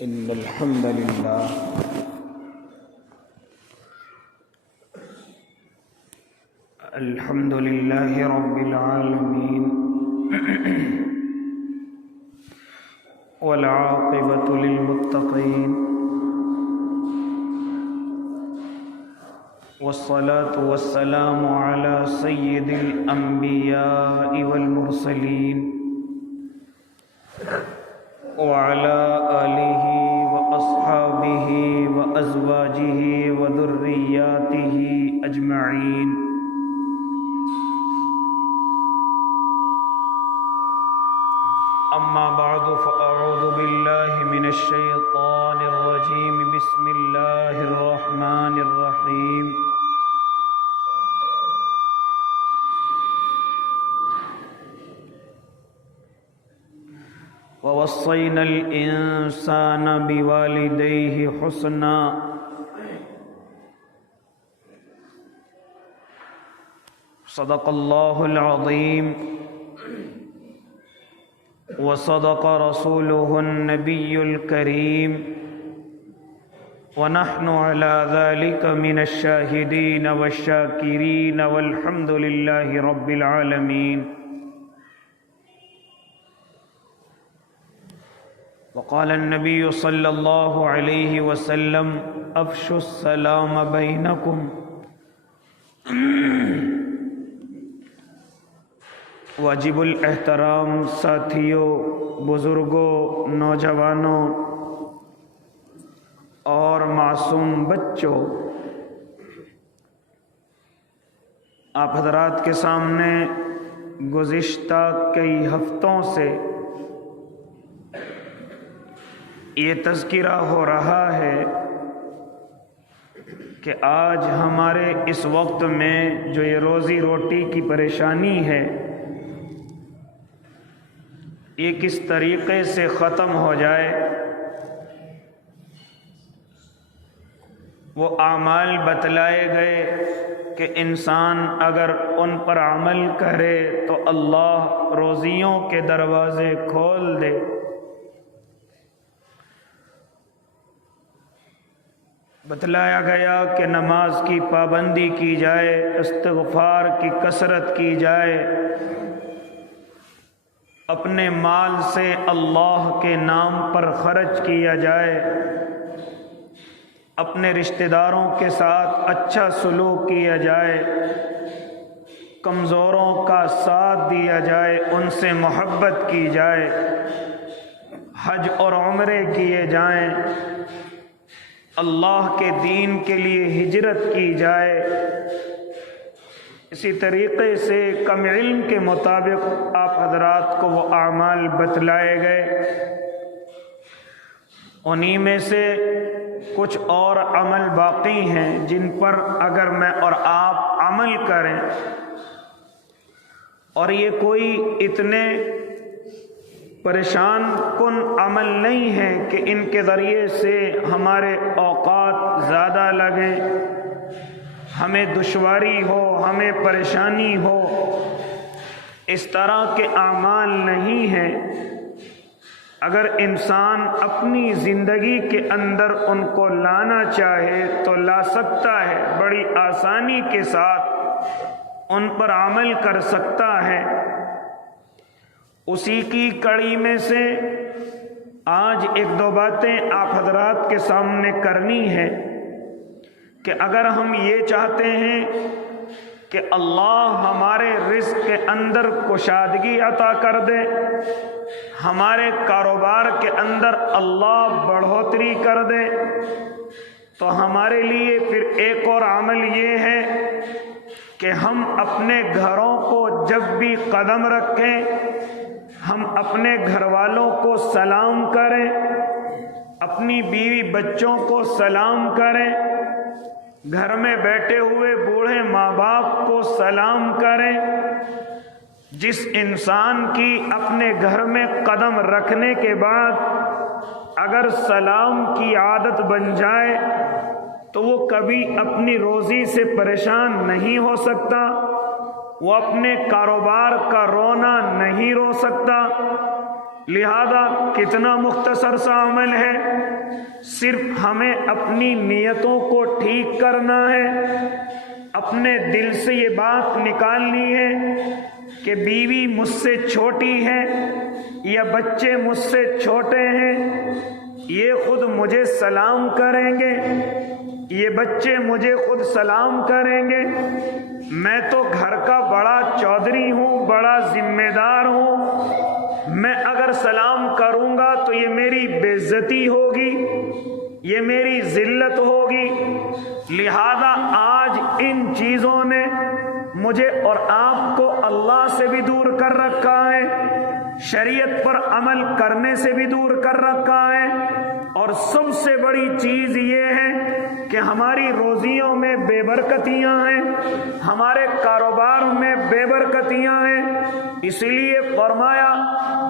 إن الحمد لله رب العالمين والعاقبة للمتقين والصلاة والسلام على سيد الأنبياء والمرسلين وعلى آله وأصحابه وأزواجه وذرياته أجمعين. أما بعد فأعوذ بالله من الشيطان الرجيم. بسم الله الرحمن الرحيم. ووصينا الإنسان بوالديه حسنا صدق الله العظيم وصدق رسوله النبي الكريم ونحن على ذلك من الشاهدين والشاكرين والحمد لله رب العالمين. وقال النبي صلى الله عليه وسلم افشوا السلام بينكم. واجب الاحترام ساتھیوں، بزرگوں، نوجوانوں اور معصوم بچوں، آپ حضرات کے سامنے گزشتہ کئی ہفتوں سے یہ تذکرہ ہو رہا ہے کہ آج ہمارے اس وقت میں جو یہ روزی روٹی کی پریشانی ہے، یہ کس طریقے سے ختم ہو جائے. وہ اعمال بتلائے گئے کہ انسان اگر ان پر عمل کرے تو اللہ روزیوں کے دروازے کھول دے. بتلایا گیا کہ نماز کی پابندی کی جائے، استغفار کی کثرت کی جائے، اپنے مال سے اللہ کے نام پر خرچ کیا جائے، اپنے رشتہ داروں کے ساتھ اچھا سلوک کیا جائے، کمزوروں کا ساتھ دیا جائے، ان سے محبت کی جائے، حج اور عمرے کیے جائیں، اللہ کے دین کے لیے ہجرت کی جائے. اسی طریقے سے کم علم کے مطابق آپ حضرات کو وہ اعمال بتلائے گئے. انہی میں سے کچھ اور عمل باقی ہیں جن پر اگر میں اور آپ عمل کریں، اور یہ کوئی اتنے پریشان کن عمل نہیں ہے کہ ان کے ذریعے سے ہمارے اوقات زیادہ لگیں، ہمیں دشواری ہو، ہمیں پریشانی ہو. اس طرح کے اعمال نہیں ہیں. اگر انسان اپنی زندگی کے اندر ان کو لانا چاہے تو لا سکتا ہے، بڑی آسانی کے ساتھ ان پر عمل کر سکتا ہے. اسی کی کڑی میں سے آج ایک دو باتیں آپ حضرات کے سامنے کرنی ہے کہ اگر ہم یہ چاہتے ہیں کہ اللہ ہمارے رزق کے اندر کشادگی عطا کر دے، ہمارے کاروبار کے اندر اللہ بڑھوتری کر دے، تو ہمارے لیے پھر ایک اور عمل یہ ہے کہ ہم اپنے گھروں کو جب بھی قدم رکھیں، ہم اپنے گھر والوں کو سلام کریں، اپنی بیوی بچوں کو سلام کریں، گھر میں بیٹھے ہوئے بوڑھے ماں باپ کو سلام کریں. جس انسان کی اپنے گھر میں قدم رکھنے کے بعد اگر سلام کی عادت بن جائے تو وہ کبھی اپنی روزی سے پریشان نہیں ہو سکتا، وہ اپنے کاروبار کا رونا نہیں رو سکتا. لہذا کتنا مختصر سا عمل ہے، صرف ہمیں اپنی نیتوں کو ٹھیک کرنا ہے، اپنے دل سے یہ بات نکالنی ہے کہ بیوی مجھ سے چھوٹی ہے یا بچے مجھ سے چھوٹے ہیں، یہ خود مجھے سلام کریں گے، یہ بچے مجھے خود سلام کریں گے، میں تو گھر کا بڑا چودھری ہوں، بڑا ذمہ دار ہوں، میں اگر سلام کروں گا تو یہ میری بے عزتی ہوگی، یہ میری ذلت ہوگی۔ لہذا آج ان چیزوں نے مجھے اور آپ کو اللہ سے بھی دور کر رکھا ہے، شریعت پر عمل کرنے سے بھی دور کر رکھا ہے، اور سب سے بڑی چیز یہ ہے کہ ہماری روزیوں میں بے برکتیاں ہیں، ہمارے کاروبار میں بے برکتیاں ہیں۔ اسی لیے فرمایا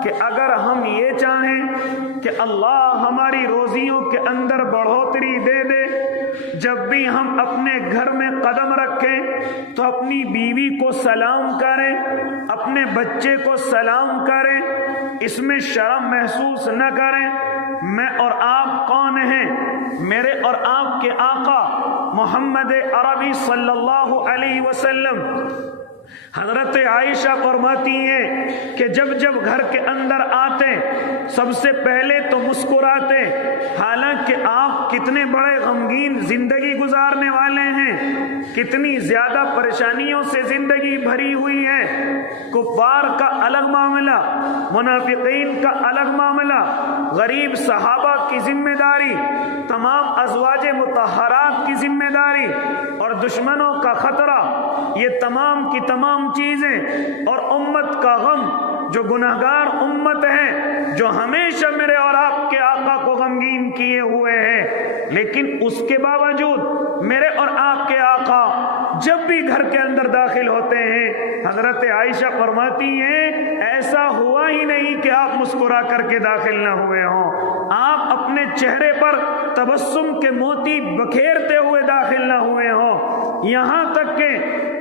کہ اگر ہم یہ چاہیں کہ اللہ ہماری روزیوں کے اندر بڑھوتری دے دے، جب بھی ہم اپنے گھر میں قدم رکھیں تو اپنی بیوی کو سلام کریں، اپنے بچے کو سلام کریں، اس میں شرم محسوس نہ کریں۔ میں اور آپ کون ہیں؟ میرے اور آپ کے آقا محمد عربی صلی اللہ علیہ وسلم حضرت عائشہ فرماتی ہیں کہ جب جب گھر کے اندر آتے سب سے پہلے تو مسکراتے، حالانکہ آپ کتنے بڑے غمگین زندگی گزارنے والے ہیں، کتنی زیادہ پریشانیوں سے زندگی بھری ہوئی ہے، کفار کا الگ معاملہ، منافقین کا الگ معاملہ، غریب صحابہ کی ذمہ داری، تمام ازواج مطہرات کی ذمہ داری اور دشمنوں کا خطرہ، یہ تمام کی تمام چیزیں، اور امت کا غم، جو گناہگار امت ہے، جو ہمیشہ میرے اور آپ کے آقا کو غمگین کیے ہوئے ہیں، لیکن اس کے باوجود میرے اور آپ کے آقا جب بھی گھر کے اندر داخل ہوتے ہیں، حضرت عائشہ فرماتی ہیں ایسا ہوا ہی نہیں کہ آپ مسکرا کر کے داخل نہ ہوئے ہوں، آپ اپنے چہرے پر تبسم کے موتی بکھیرتے ہوئے داخل نہ ہوئے ہوں، یہاں تک کہ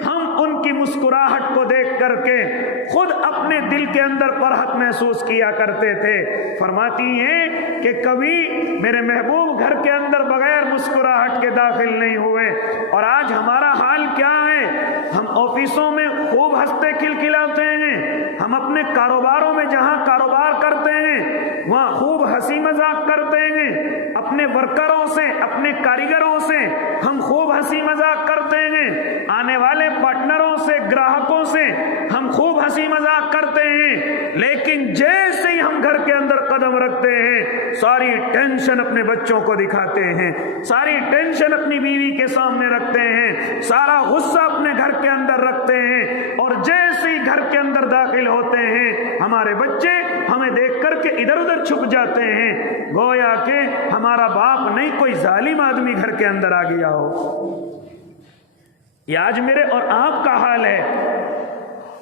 ہم ان کی مسکراہٹ کو دیکھ کر کے خود اپنے دل کے اندر فرحت محسوس کیا کرتے تھے۔ فرماتی ہیں کہ کبھی میرے محبوب گھر کے اندر بغیر مسکراہٹ کے داخل نہیں ہوئے، اور آج ہمارا حال کیا ہے؟ ہم آفسوں میں خوب ہنستے کھلکھلاتے ہیں، ہم اپنے کاروباروں میں جہاں کاروبار کرتے ہیں وہاں خوب ہنسی مذاق کرتے ہیں، اپنے ورکروں سے، اپنے کاریگروں سے ہم خوب ہنسی مذاق کرتے ہیں، آنے والے پارٹنروں سے، گراہکوں سے ہم خوب ہنسی مذاق کرتے ہیں، لیکن جیسے ہی ہم گھر کے اندر قدم رکھتے ہیں ساری ٹینشن اپنے بچوں کو دکھاتے ہیں، ساری ٹینشن اپنی بیوی کے سامنے رکھتے ہیں، سارا غصہ اپنے گھر کے اندر رکھتے ہیں، اور جیسے ہی گھر کے اندر داخل ہوتے ہیں ہمارے بچے ہمیں دیکھ کر کے ادھر ادھر چھپ جاتے ہیں، گویا کہ ہمارا باپ نہیں کوئی ظالم آدمی گھر کے اندر آ گیا ہو۔ یہ آج میرے اور آپ کا حال ہے،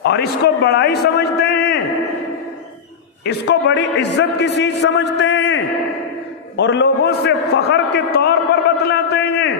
اور اس کو بڑائی سمجھتے ہیں، اس کو بڑی عزت کی چیز سمجھتے ہیں، اور لوگوں سے فخر کے طور پر بتلاتے ہیں۔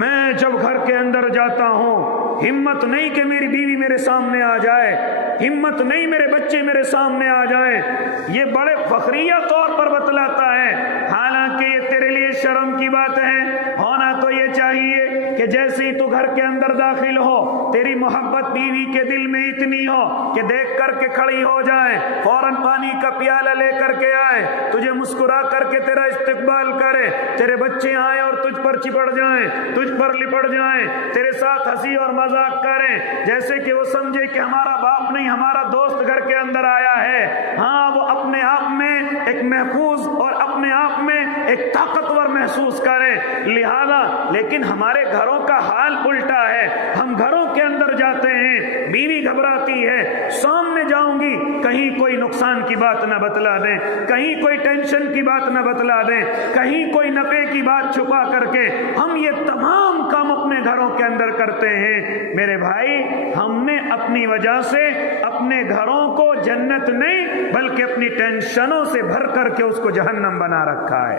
میں جب گھر کے اندر جاتا ہوں ہمت نہیں کہ میری بیوی میرے سامنے آ جائے، ہمت نہیں میرے بچے میرے سامنے آ جائیں، یہ بڑے فخریہ طور پر بتلاتا ہے، حالانکہ یہ تیرے لیے شرم کی بات ہے۔ ہونا تو یہ چاہیے کہ جیسے ہی تو گھر کے اندر داخل ہو تیری محبت بیوی کے دل میں اتنی ہو کہ دیکھ کر کے کھڑی ہو جائے، فوراً پانی کا پیالہ لے کر کے آئے، تجھے مسکرا کر کے تیرا استقبال کرے، تیرے بچے آئیں اور تجھ پر چپڑ جائیں، تجھ پر لپٹ جائیں، تیرے ساتھ ہنسی اور مذاق کریں، جیسے کہ وہ سمجھے کہ ہمارا باپ نہیں ہمارا دوست گھر کے اندر آیا ہے۔ ہاں، وہ اپنے آپ میں ایک محفوظ اور اپنے آپ میں ایک طاقتور محسوس کرے، لہذا لیکن ہمارے گھروں کا حال الٹا ہے، ہم گھروں کے اندر جاتے ہیں، بیوی گھبراتی ہے، سامنے جاؤں گی کہیں کوئی نقصان کی بات نہ بتلا دیں، کہیں کوئی ٹینشن کی بات نہ بتلا دیں، کہیں کوئی نفع کی بات چھپا کر کے ہم یہ تمام کام اپنے گھروں کے اندر کرتے ہیں۔ میرے بھائی، ہم نے اپنی وجہ سے اپنے گھروں کو جنت نہیں بلکہ اپنی ٹینشنوں سے بھر کر کے اس کو جہنم بنا رکھا ہے۔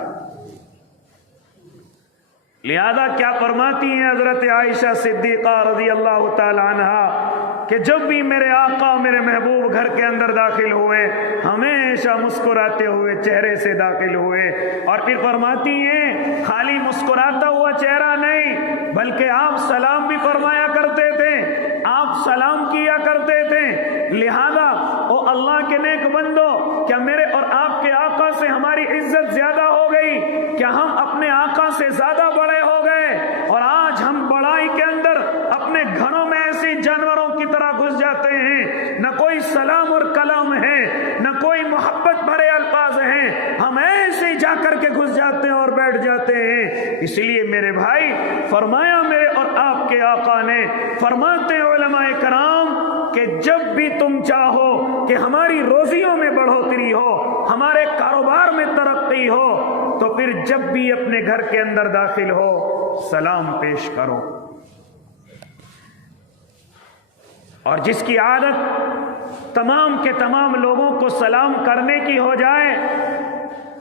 لہذا کیا فرماتی ہیں حضرت عائشہ صدیقہ رضی اللہ تعالی عنہا کہ جب بھی میرے آقا میرے محبوب گھر کے اندر داخل ہوئے ہمیشہ مسکراتے ہوئے چہرے سے داخل ہوئے. اور پھر فرماتی ہیں خالی مسکراتا ہوا چہرہ نہیں بلکہ آپ سلام بھی فرمایا کرتے تھے, آپ سلام کیا کرتے تھے. لہذا او اللہ کے نیک بندو, کیا میرے اور آپ کے آقا سے ہماری عزت زیادہ ہو گئی؟ کیا ہم اپنے آقا سے زیادہ بڑے ہو گئے؟ اور آج ہم بڑائی کے اندر اپنے گھروں میں ایسے جانوروں کی طرح گھس جاتے ہیں, نہ کوئی سلام اور کلام ہے, نہ کوئی محبت بھرے الفاظ ہیں, ہم ایسے ہی جا کر کے گھس جاتے ہیں اور بیٹھ جاتے ہیں. اس لیے میرے بھائی فرمایا میرے اور آپ کے آقا نے, فرماتے علماء کرام کہ جب بھی تم چاہو کہ ہماری روزیوں میں بڑھوتری ہو, ہمارے کاروبار میں ترقی ہو, تو پھر جب بھی اپنے گھر کے اندر داخل ہو سلام پیش کرو. اور جس کی عادت تمام کے تمام لوگوں کو سلام کرنے کی ہو جائے,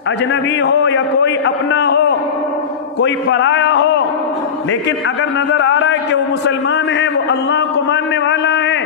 اجنبی ہو یا کوئی اپنا ہو, کوئی پرایا ہو, لیکن اگر نظر آ رہا ہے کہ وہ مسلمان ہے, وہ اللہ کو ماننے والا ہے,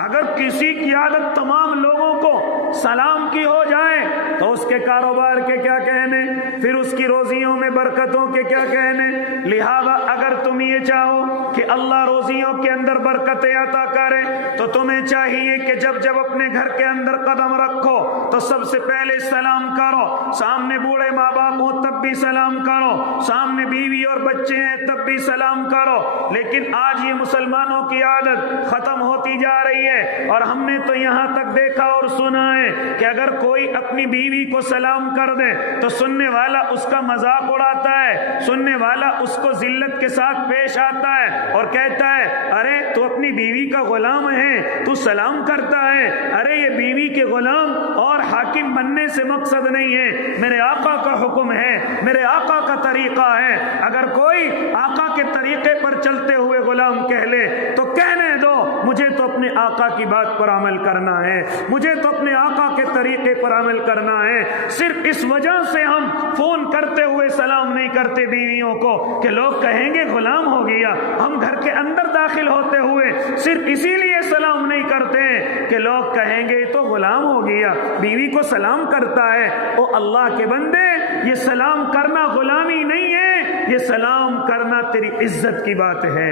اگر کسی کی عادت تمام لوگوں کو سلام کی ہو جائے تو اس کے کاروبار کے کیا کہنے, پھر اس کی روزیوں میں برکتوں کے کیا کہنے. لہذا اگر تم یہ چاہو کہ اللہ روزیوں کے اندر برکتیں عطا کرے تو تمہیں چاہیے کہ جب جب اپنے گھر کے اندر قدم رکھو تو سب سے پہلے سلام کرو. سامنے بوڑھے ماں باپ ہوں تب بھی سلام کرو, سامنے بیوی اور بچے ہیں تب بھی سلام کرو. لیکن آج یہ مسلمانوں کی عادت ختم ہوتی جا رہی ہے, اور ہم نے تو یہاں تک دیکھا اور سنا ہے کہ اگر کوئی اپنی بیوی کو سلام کر دے تو سننے والا اس کا مذاق اڑاتا ہے, سننے والا اس کو ذلت کے ساتھ پیش آتا ہے اور کہتا ہے ارے تو اپنی بیوی کا غلام ہے, تو سلام کرتا ہے. ارے یہ بیوی کے غلام اور حاکم بننے سے مقصد نہیں ہے, میرے آقا کا حکم ہے, میرے آقا کا طریقہ ہے. اگر کوئی آقا کے طریقے پر چلتے ہوئے غلام کہہ لے تو کہنے دو, مجھے تو اپنے آقا کی بات پر عمل کرنا ہے, مجھے تو اپنے آقا کے طریقے پر عمل کرنا ہے. صرف اس وجہ سے ہم فون کرتے ہوئے سلام نہیں کرتے بیویوں کو کہ لوگ کہیں گے غلام ہو گیا. ہم گھر کے اندر داخل ہوتے ہوئے صرف اسی لیے سلام نہیں کرتے کہ لوگ کہیں گے تو غلام ہو گیا, بیوی کو سلام کرتا ہے. او اللہ کے بندے, یہ سلام کرنا غلامی نہیں ہے, یہ سلام کرنا تیری عزت کی بات ہے.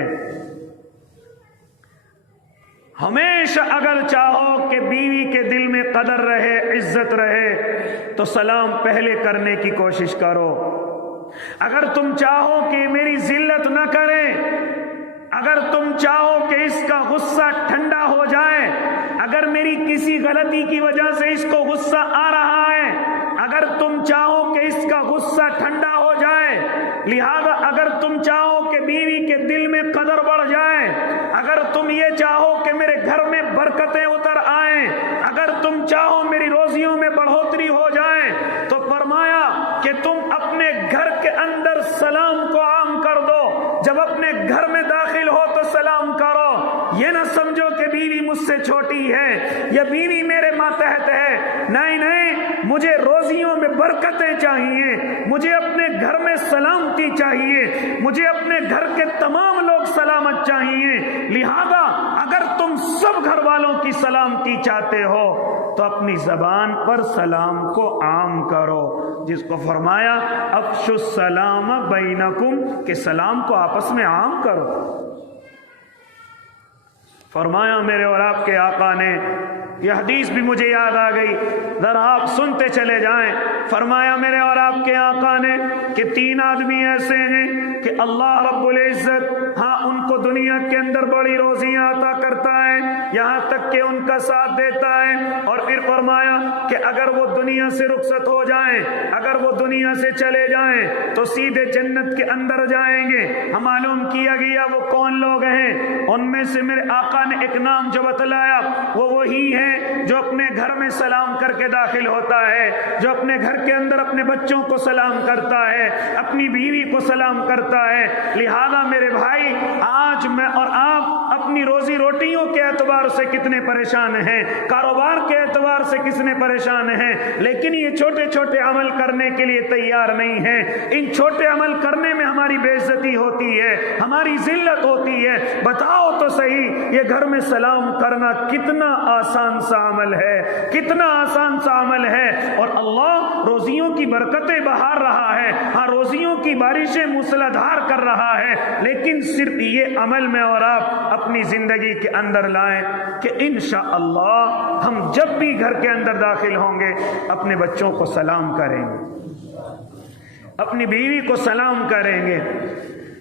ہمیشہ اگر چاہو کہ بیوی کے دل میں قدر رہے, عزت رہے, تو سلام پہلے کرنے کی کوشش کرو. اگر تم چاہو کہ میری ذلت نہ کرے, اگر تم چاہو کہ اس کا غصہ ٹھنڈا ہو جائے, اگر میری کسی غلطی کی وجہ سے اس کو غصہ آ رہا ہے, اگر تم چاہو کہ اس کا غصہ ٹھنڈا ہو جائے, لہذا اگر تم چاہو کہ بیوی کے دل میں قدر بڑھ جائے, اگر تم یہ چاہو کہ میرے گھر میں برکتیں اتر آئیں, اگر تم چاہو میری روزیوں میں بڑھوتری ہو جائے, تو فرمایا کہ تم اپنے گھر کے اندر سلام کو عام کر دو. جب اپنے گھر میں داخل ہو تو سلام کرو. یہ نہ سمجھو کہ بیوی مجھ سے چھوٹی ہے یا بیوی میرے ماتحت ہے. نہیں نہیں, مجھے روزیوں میں برکتیں چاہیے, مجھے اپنے گھر میں سلامتی چاہیے, مجھے اپنے گھر کے تمام لوگ سلامت چاہیے. لہذا اگر تم سب گھر والوں کی سلامتی چاہتے ہو تو اپنی زبان پر سلام کو عام کرو, جس کو فرمایا افشوا السلام بینکم, کہ سلام کو آپس میں عام کرو. فرمایا میرے اور آپ کے آقا نے, یہ حدیث بھی مجھے یاد آ گئی, ذرا آپ سنتے چلے جائیں. فرمایا میرے اور آپ کے آقا نے کہ 3 آدمی ایسے ہیں کہ اللہ رب العزت ہاں ان کو دنیا کے اندر بڑی روزیاں عطا کرتا ہے, یہاں تک کہ ان کا ساتھ دیتا ہے. اور پھر فرمایا کہ اگر وہ دنیا سے رخصت ہو جائیں, اگر وہ دنیا سے چلے جائیں تو سیدھے جنت کے اندر جائیں گے. ہم معلوم کیا گیا وہ کون لوگ ہیں. ان میں سے میرے آقا نے ایک نام جو بتلایا وہ وہی ہے جو اپنے گھر میں سلام کر کے داخل ہوتا ہے, جو اپنے گھر کے اندر اپنے بچوں کو سلام کرتا ہے, اپنی بیوی کو سلام کرتا ہے. لہذا میرے بھائی, آج میں اور آپ اپنی روزی روٹیوں کے اعتبار سے کتنے پریشان ہیں، کاروبار کے اعتبار سے کتنے پریشان ہیں، لیکن یہ چھوٹے چھوٹے عمل کرنے کے لیے تیار نہیں ہیں۔ ان چھوٹے عمل کرنے میں ہماری بے عزتی ہوتی ہے، ہماری ذلت ہوتی ہے۔ بتاؤ تو صحیح، یہ گھر میں سلام کرنا کتنا آسان سا عمل ہے، کتنا آسان سا عمل ہے، اور اللہ روزیوں کی برکتیں بہار رہا ہے، ہاں روزیوں کی بارشیں موسلادھار کر رہا ہے، لیکن صرف یہ عمل میں اور آپ اپنی زندگی کے اندر لائیں کہ انشاءاللہ ہم جب بھی گھر کے اندر داخل ہوں گے اپنے بچوں کو سلام کریں گے، اپنی بیوی کو سلام کریں گے۔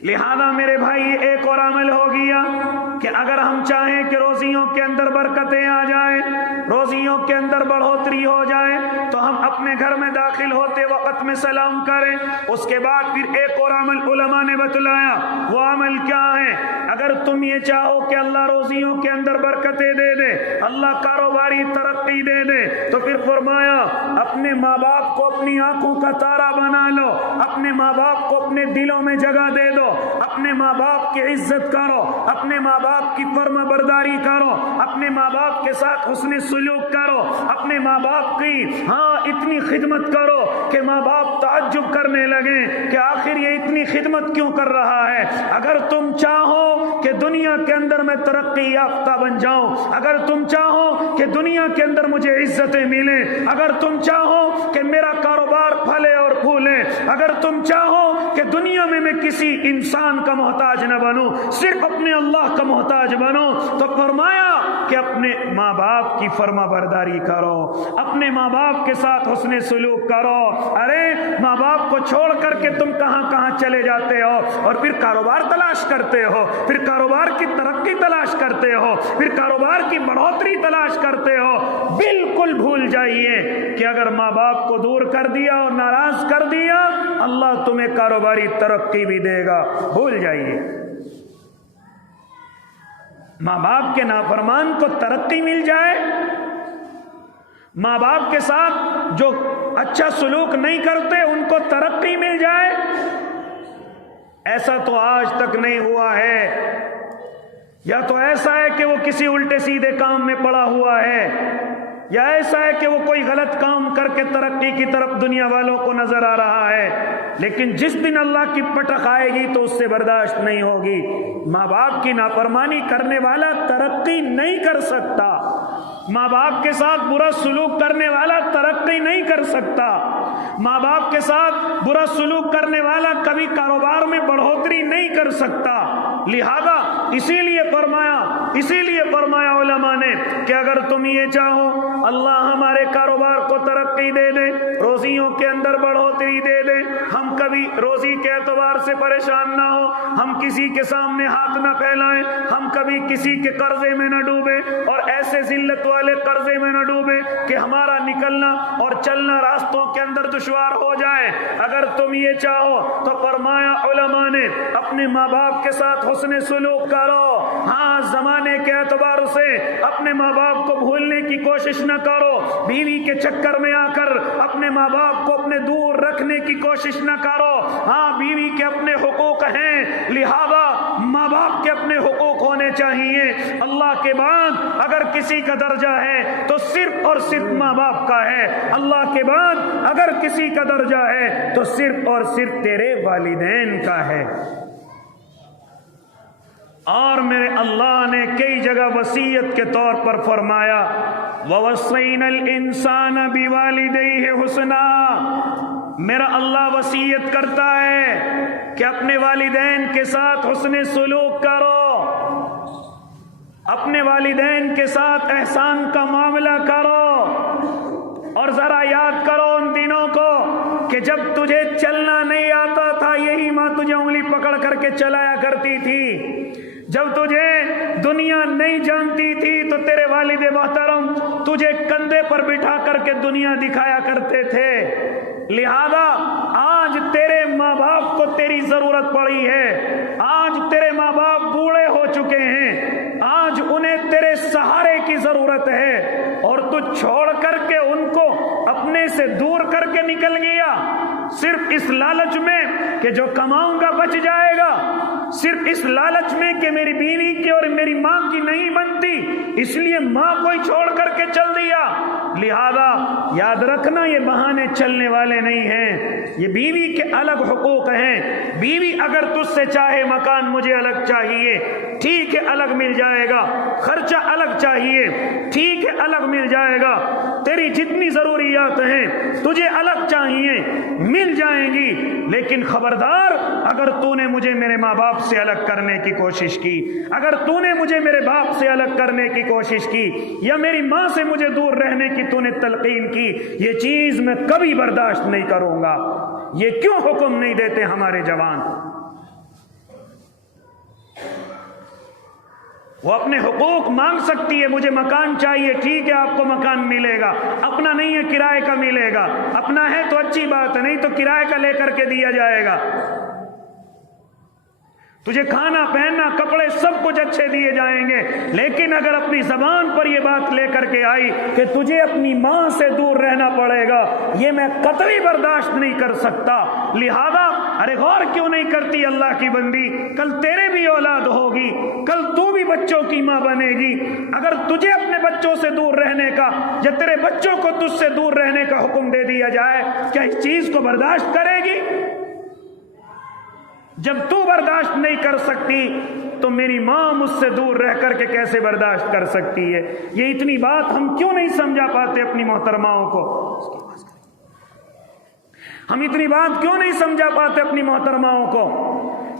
لہذا میرے بھائی یہ ایک اور عمل ہو گیا کہ اگر ہم چاہیں کہ روزیوں کے اندر برکتیں آ جائیں، روزیوں کے اندر بڑھوتری ہو جائے، تو ہم اپنے گھر میں داخل ہوتے وقت میں سلام کریں۔ اس کے بعد پھر ایک اور عمل علماء نے بتلایا، وہ عمل کیا ہے؟ اگر تم یہ چاہو کہ اللہ روزیوں کے اندر برکتیں دے دے، اللہ کاروباری ترقی دے دے، تو پھر فرمایا اپنے ماں باپ کو اپنی آنکھوں کا تارا بنا لو، اپنے ماں باپ کو اپنے دلوں میں جگہ دے دو، اپنے ماں باپ کی عزت کرو، اپنے ماں باپ کی فرما برداری کرو، اپنے ماں باپ کے ساتھ حسن سلوک کرو، اپنے ماں باپ کی اتنی خدمت کرو کہ ماں باپ تعجب کرنے لگیں کہ آخر یہ اتنی خدمت کیوں کر رہا ہے۔ اگر تم چاہو کہ دنیا کے اندر میں ترقی یافتہ بن جاؤں، اگر تم چاہو کہ دنیا کے اندر مجھے عزتیں ملیں، اگر تم چاہو کہ میرا کاروبار پھلے اور پھولے، اگر تم چاہو کہ دنیا میں کسی انسان کا محتاج نہ بنوں، صرف اپنے اللہ کا محتاج بنوں، تو فرمایا کہ اپنے ماں باپ کی فرما برداری کرو، اپنے ماں باپ کے ساتھ حسن سلوک کرو۔ ارے ماں باپ کو چھوڑ کر کے تم کہاں کہاں چلے جاتے ہو اور پھر کاروبار تلاش کرتے ہو، پھر کاروبار کی ترقی تلاش کرتے ہو، پھر کاروبار کی بڑھوتری تلاش کرتے ہو۔ بالکل بھول جائیے کہ اگر ماں باپ کو دور کر دیا اور ناراض کر دیا، اللہ تمہیں کاروباری ترقی بھی دے گا، بھول جائیے۔ ماں باپ کے نافرمان کو ترقی مل جائے، ماں باپ کے ساتھ جو اچھا سلوک نہیں کرتے ان کو ترقی مل جائے، ایسا تو آج تک نہیں ہوا ہے۔ یا تو ایسا ہے کہ وہ کسی الٹے سیدھے کام میں پڑا ہوا ہے، یا ایسا ہے کہ وہ کوئی غلط کام کر کے ترقی کی طرف دنیا والوں کو نظر آ رہا ہے، لیکن جس دن اللہ کی پٹخ آئے گی تو اس سے برداشت نہیں ہوگی۔ ماں باپ کی نافرمانی کرنے والا ترقی نہیں کر سکتا، ماں باپ کے ساتھ برا سلوک کرنے والا ترقی نہیں کر سکتا، ماں باپ کے ساتھ برا سلوک کرنے والا کبھی کاروبار میں بڑھوتری نہیں کر سکتا۔ لہذا اسی لیے فرمایا علماء نے کہ اگر تم یہ چاہو اللہ ہمارے کاروبار کو ترقی دے دے، روزیوں کے اندر بڑھوتری دے دے، ہم کبھی روزی کے اعتبار سے پریشان نہ ہو، ہم کسی کے سامنے ہاتھ نہ پھیلائیں، ہم کبھی کسی کے قرضے میں نہ ڈوبے اور ایسے ذلت والے قرضے میں نہ ڈوبے کہ ہمارا نکلنا اور چلنا راستوں کے اندر دشوار ہو جائے۔ اگر تم یہ چاہو تو فرمایا علماء نے اپنے ماں باپ کے ساتھ حسن سلوک کرو، ہاں زمانے کے اعتبار سے اپنے ماں باپ کو بھولنے کی کوشش نہ کرو، بیوی کے چکر میں آ کر اپنے ماں باپ کو اپنے دور رکھنے کی کوشش نہ کرو۔ ہاں بیوی کے اپنے حقوق ہیں، لہذا ماں باپ کے اپنے حقوق ہونے چاہیے۔ اللہ کے بعد اگر کسی کا درجہ ہے تو صرف اور صرف ماں باپ کا ہے، اللہ کے بعد اگر کسی کا درجہ ہے تو صرف اور صرف تیرے والدین کا ہے۔ اور میرے اللہ نے کئی جگہ وصیت کے طور پر فرمایا وَوَصَّيْنَا الْإِنسَانَ بِوَالِدَيْهِ حُسْنًا۔ میرا اللہ وصیت کرتا ہے کہ اپنے والدین کے ساتھ حسن سلوک کرو، اپنے والدین کے ساتھ احسان کا معاملہ کرو، اور ذرا یاد کرو ان دنوں کو کہ جب تجھے چلنا نہیں آتا تھا یہی ماں تجھے انگلی پکڑ کر کے چلایا کرتی تھی، جب تجھے دنیا نہیں جانتی تھی تو تیرے والد محترم تجھے کندھے پر بٹھا کر کے دنیا دکھایا کرتے تھے۔ لہذا آج تیرے ماں باپ کو تیری ضرورت پڑی ہے، آج تیرے ماں باپ بوڑھے ہو چکے ہیں، آج انہیں تیرے سہارے کی ضرورت ہے، اور تو چھوڑ کر کے ان کو اپنے سے دور کر کے نکل گیا، صرف اس لالچ میں کہ جو کماؤں گا بچ جائے گا، صرف اس لالچ میں کہ میری بیوی کی اور میری ماں کی نہیں بنتی، اس لیے ماں کو ہی چھوڑ کر کے چل دیا۔ لہذا یاد رکھنا یہ بہانے چلنے والے نہیں ہیں، یہ بیوی کے الگ حقوق ہیں۔ بیوی اگر تجھ سے چاہے مکان مجھے الگ چاہیے، ٹھیک ہے الگ مل جائے گا، خرچہ الگ چاہیے، ٹھیک ہے الگ مل جائے گا، تیری جتنی ضروریات ہیں تجھے الگ چاہیے مل جائیں گی، لیکن خبردار اگر تو نے مجھے میرے ماں باپ سے الگ کرنے کی کوشش کی، اگر تو نے مجھے میرے باپ سے الگ کرنے کی کوشش کی، یا میری ماں سے مجھے دور رہنے کی تو نے تلقین کی، یہ چیز میں کبھی برداشت نہیں کروں گا۔ یہ کیوں حکم نہیں دیتے ہمارے جوان؟ وہ اپنے حقوق مانگ سکتی ہے، مجھے مکان چاہیے، ٹھیک ہے آپ کو مکان ملے گا، اپنا نہیں ہے کرائے کا ملے گا، اپنا ہے تو اچھی بات ہے، نہیں تو کرائے کا لے کر کے دیا جائے گا، تجھے کھانا پہننا کپڑے سب کچھ اچھے دیے جائیں گے، لیکن اگر اپنی زبان پر یہ بات لے کر کے آئی کہ تجھے اپنی ماں سے دور رہنا پڑے گا، یہ میں قطعی برداشت نہیں کر سکتا۔ لہذا ارے غور کیوں نہیں کرتی اللہ کی بندی، کل تیرے بھی اولاد ہوگی، کل تو بھی بچوں کی ماں بنے گی، اگر تجھے اپنے بچوں سے دور رہنے کا یا تیرے بچوں کو تجھ سے دور رہنے کا حکم دے دیا جائے، کیا اس چیز کو برداشت کرے گی؟ جب تو برداشت نہیں کر سکتی تو میری ماں مجھ سے دور رہ کر کے کیسے برداشت کر سکتی ہے؟ یہ اتنی بات ہم کیوں نہیں سمجھا پاتے اپنی محترماؤں کو؟ ہم اتنی بات کیوں نہیں سمجھا پاتے اپنی محترماؤں کو؟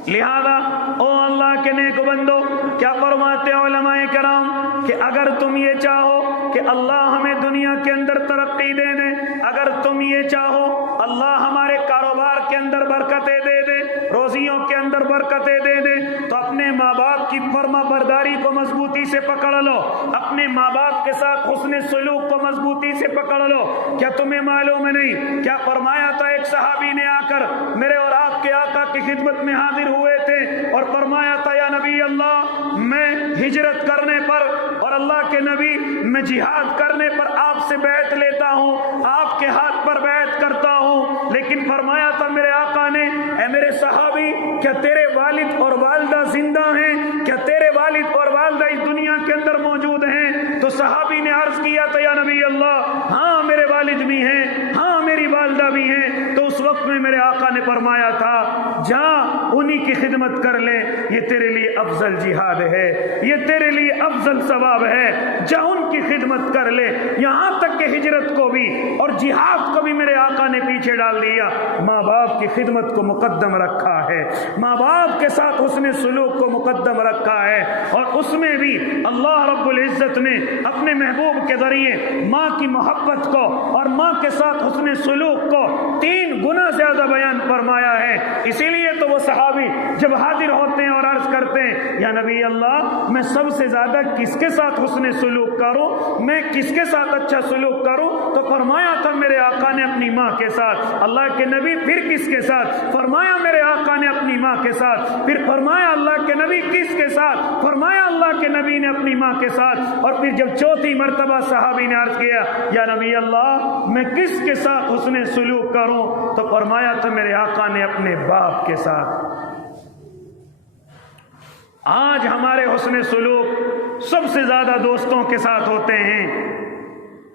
لہذا او اللہ کے نیک بندو، کیا فرماتے علماء کرام کہ اگر تم یہ چاہو کہ اللہ ہمیں دنیا کے اندر ترقی دے دے، اگر تم یہ چاہو اللہ ہمارے کاروبار کے اندر برکتیں دے دے، روزیوں کے اندر برکتیں دے دے، تو اپنے ماں باپ کی فرما برداری کو مضبوطی سے پکڑ لو، اپنے ماں باپ کے ساتھ حسن سلوک کو مضبوطی سے پکڑ لو۔ کیا تمہیں معلوم نہیں کیا فرمایا تھا؟ ایک صحابی نے آ کر میرے اور آپ کے آقا کی خدمت میں حاضر ہوئے تھے اور فرمایا تھا یا نبی اللہ، میں ہجرت کرنے پر اور اللہ کے نبی میں جہاد کرنے پر آپ سے بیعت لیتا ہوں، آپ کے ہاتھ پر بیعت کرتا ہوں، لیکن فرمایا تھا میرے آقا نے، اے میرے صحابی، کیا تیرے والد اور والدہ زندہ ہیں؟ کیا تیرے والد اور والدہ اس دنیا کے اندر موجود ہیں؟ تو صحابی نے عرض کیا تھا یا نبی اللہ، ہاں میرے والد بھی ہیں، ہاں میری والدہ بھی ہیں۔ تو اس وقت میں میرے آقا نے فرمایا تھا جا انہی کی خدمت کر لے، یہ تیرے لیے افضل جہاد ہے، یہ تیرے لیے افضل ثواب ہے، جا ان کی خدمت کر لے۔ یہاں تک کہ ہجرت کو بھی اور جہاد کو بھی میرے آقا نے پیچھے ڈال دیا، ماں باپ کی خدمت کو مقدم رکھا ہے، ماں باپ کے ساتھ حسن سلوک کو مقدم رکھا ہے، اور اس میں بھی اللہ رب العزت نے اپنے محبوب کے ذریعے ماں کی محبت کو اور ماں کے ساتھ حسن سلوک کو 3 گنا زیادہ بیان فرمایا ہے۔ اسی لیے تو وہ صحابی جب حاضر ہوتے ہیں اور عرض کرتے ہیں یا نبی اللہ، میں سب سے زیادہ کس کے ساتھ حسن سلوک کروں، میں کس کے ساتھ اچھا سلوک کروں؟ تو فرمایا تھا میرے آقا نے اپنی ماں کے ساتھ۔ اللہ کے نبی پھر کس کے ساتھ؟ فرمایا میرے آقا نے اپنی ماں کے ساتھ۔ پھر فرمایا اللہ کے نبی کس کے ساتھ؟ فرمایا اللہ کے نبی نے اپنی ماں کے ساتھ۔ اور پھر جب چوتھی مرتبہ صحابی نے عرض کیا یا نبی اللہ، میں کس کے ساتھ حسن سلوک کروں؟ تو فرمایا تھا میرے آقا نے اپنے باپ کے ساتھ۔ آج ہمارے حسن سلوک سب سے زیادہ دوستوں کے ساتھ ہوتے ہیں،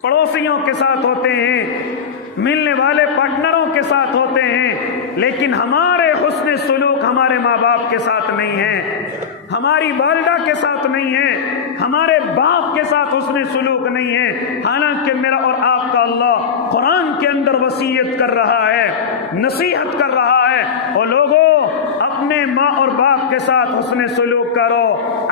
پڑوسیوں کے ساتھ ہوتے ہیں، ملنے والے پارٹنروں کے ساتھ ہوتے ہیں، لیکن ہمارے حسن سلوک ہمارے ماں باپ کے ساتھ نہیں ہے، ہماری والدہ کے ساتھ نہیں ہے، ہمارے باپ کے ساتھ حسن سلوک نہیں ہے۔ حالانکہ میرا اور آپ کا اللہ قرآن کے اندر وصیت کر رہا ہے، نصیحت کر رہا ہے، اور لوگوں اپنے ماں اور باپ کے ساتھ حسن سلوک کرو۔